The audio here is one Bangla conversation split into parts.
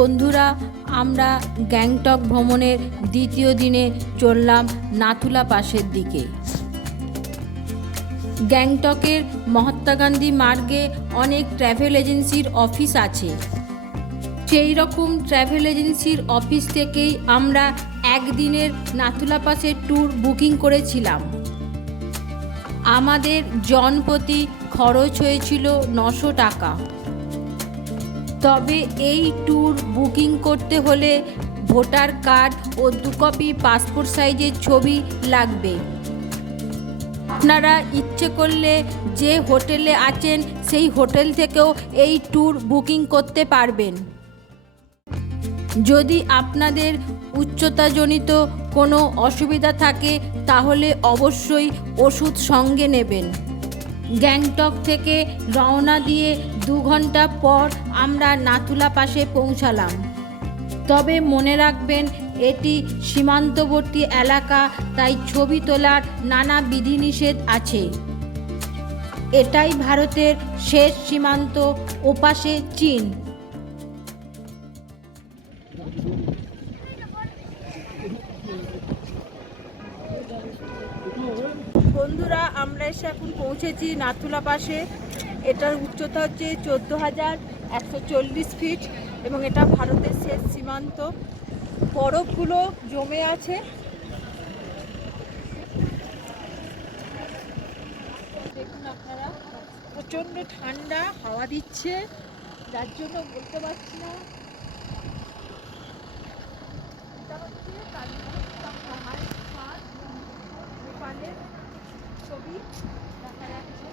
বন্ধুরা, আমরা গ্যাংটক ভ্রমণের দ্বিতীয় দিনে চললাম নাথুলা পাসের দিকে। গ্যাংটকের মহাত্মা গান্ধী মার্গে অনেক ট্র্যাভেল এজেন্সির অফিস আছে। সেই রকম ট্র্যাভেল এজেন্সির অফিস থেকেই আমরা একদিনের নাথুলা পাসের ট্যুর বুকিং করেছিলাম। আমাদের জনপ্রতি খরচ হয়েছিল 900 টাকা। তবে এই ট্যুর বুকিং করতে হলে ভোটার কার্ড ও 2 কপি পাসপোর্ট সাইজের ছবি লাগবে। আপনারা ইচ্ছে করলে যে হোটেলে আছেন সেই হোটেল থেকেও এই ট্যুর বুকিং করতে পারবেন। যদি আপনাদের উচ্চতাজনিত কোনো অসুবিধা থাকে তাহলে অবশ্যই ওষুধ সঙ্গে নেবেন। গ্যাংটক থেকে রওনা দিয়ে 2 ঘন্টা পর আমরা নাথুলা পাসে পৌঁছালাম। তবে মনে রাখবেন, এটি সীমান্তবর্তী এলাকা, তাই ছবি তোলার নানা বিধিনিষেধ আছে। এটাই ভারতের শেষ সীমান্ত, ওপাশে চীন। বন্ধুরা, আমরা এসে এখন পৌঁছেছি নাথুলা পাসে। এটার উচ্চতা হচ্ছে 14,140 ফিট এবং এটা ভারতের শেষ সীমান্ত। বরফগুলো জমে আছে। দেখুন আপনারা, প্রচণ্ড ঠান্ডা হাওয়া দিচ্ছে, যার জন্য বলতে পারছি না। এটা হচ্ছে নেপালের ছবি দেখা যাচ্ছে।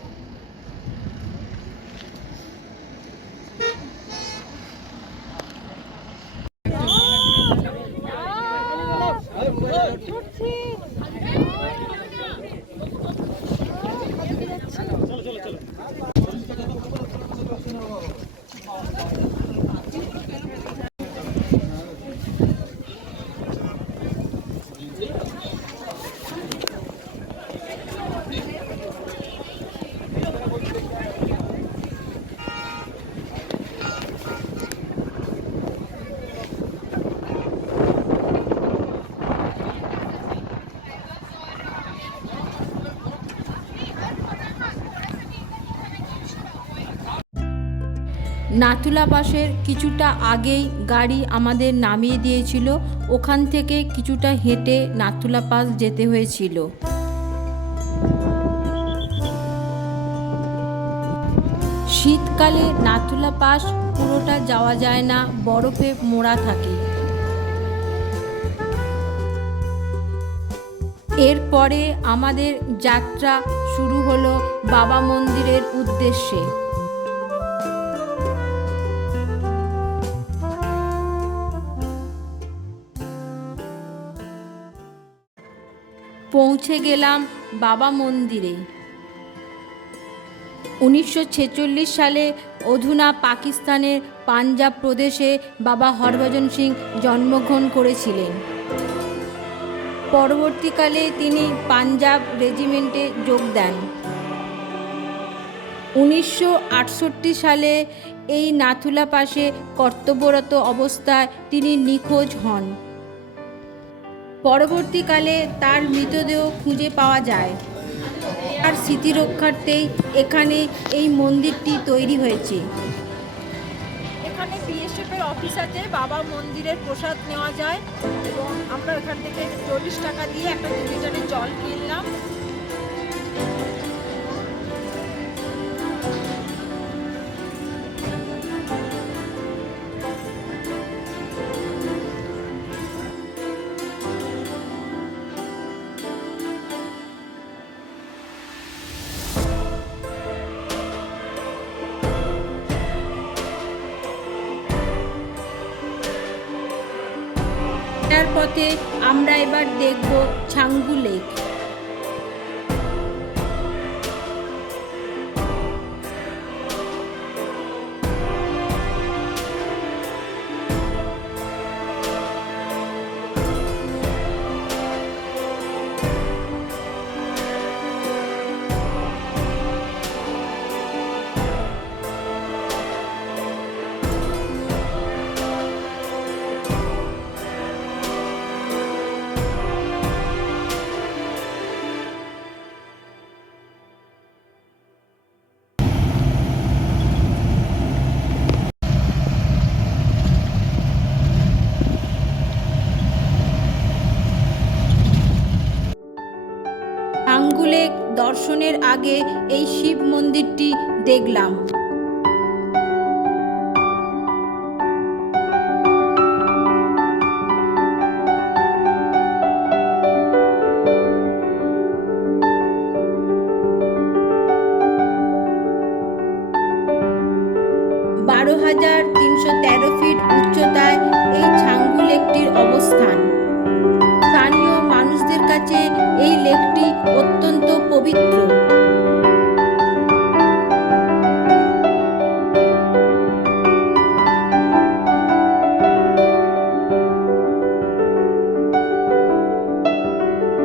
নাথুলা পাসের কিছুটা আগেই গাড়ি আমাদের নামিয়ে দিয়েছিল। ওখান থেকে কিছুটা হেঁটে নাথুলা পাস যেতে হয়েছিল। শীতকালে নাথুলা পাস পুরোটা যাওয়া যায় না, বরফে মোড়া থাকে। এরপরে আমাদের যাত্রা শুরু হলো বাবা মন্দিরের উদ্দেশ্যে। পৌঁছে গেলাম বাবা মন্দিরে। 1946 সালে অধুনা পাকিস্তানের পাঞ্জাব প্রদেশে বাবা হরভজন সিং জন্মগ্রহণ করেছিলেন। পরবর্তীকালে তিনি পাঞ্জাব রেজিমেন্টে যোগ দেন। 1968 সালে এই নাথুলা পাসে কর্তব্যরত অবস্থায় তিনি নিখোঁজ হন। পরবর্তীকালে তার মৃতদেহ খুঁজে পাওয়া যায়। আর স্মৃতি রক্ষার্থেই এখানে এই মন্দিরটি তৈরি হয়েছে। এখানে বিএসএফ এর অফিস আছে। বাবা মন্দিরের প্রসাদ নেওয়া যায় এবং আমরা এখান থেকে 40 টাকা দিয়ে একটা 2 লিটারের জল কিনলাম। তার পথে আমরা এবার দেখব ছাঙ্গু লেক। ছাঙ্গু লেক দর্শনের আগে এই শিব মন্দিরটি দেখলাম। বারো 12,313 ফিট উচ্চতায় এই ছাঙ্গু লেকটির অবস্থান। স্থানীয় মানুষদের কাছে এই লেকটি অত্যন্ত পবিত্র।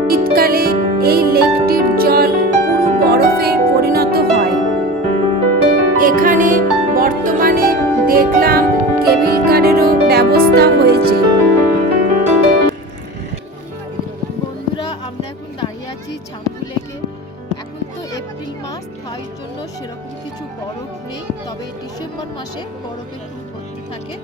শীতকালে এই লেকটির জল পুরো বরফে পরিণত হয়। এখানে বর্তমানে দেখলাম কেবল কারেরও ব্যবস্থা হয়েছে। বন্ধুরা, আমরা এখন দাঁড়িয়ে আছি ছাঙ্গু লেকে। এখন তো এপ্রিল মাস, তাই জন্য সেরকম কিছু বরফ নেই, তবে ডিসেম্বর মাসে বরফে খুব ভর্তি থাকে।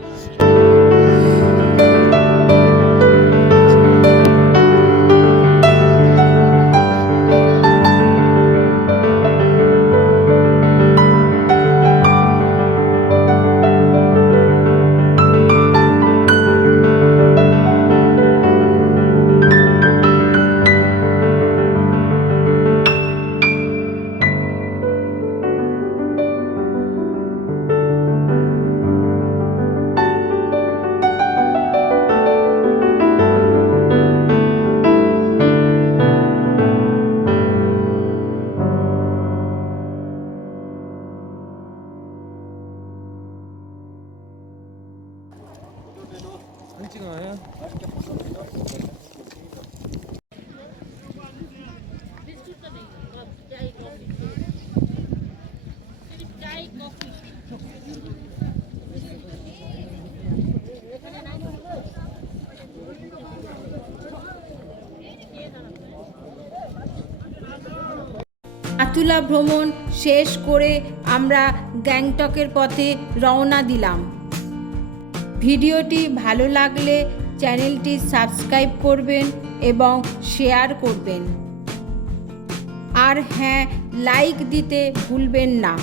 নাথুলা ভ্রমণ শেষ করে আমরা গ্যাংটকের পথে রওনা দিলাম। ভিডিওটি ভালো লাগলে চ্যানেলটি সাবস্ক্রাইব করবেন এবং শেয়ার করবেন। আর হ্যাঁ, লাইক দিতে ভুলবেন না।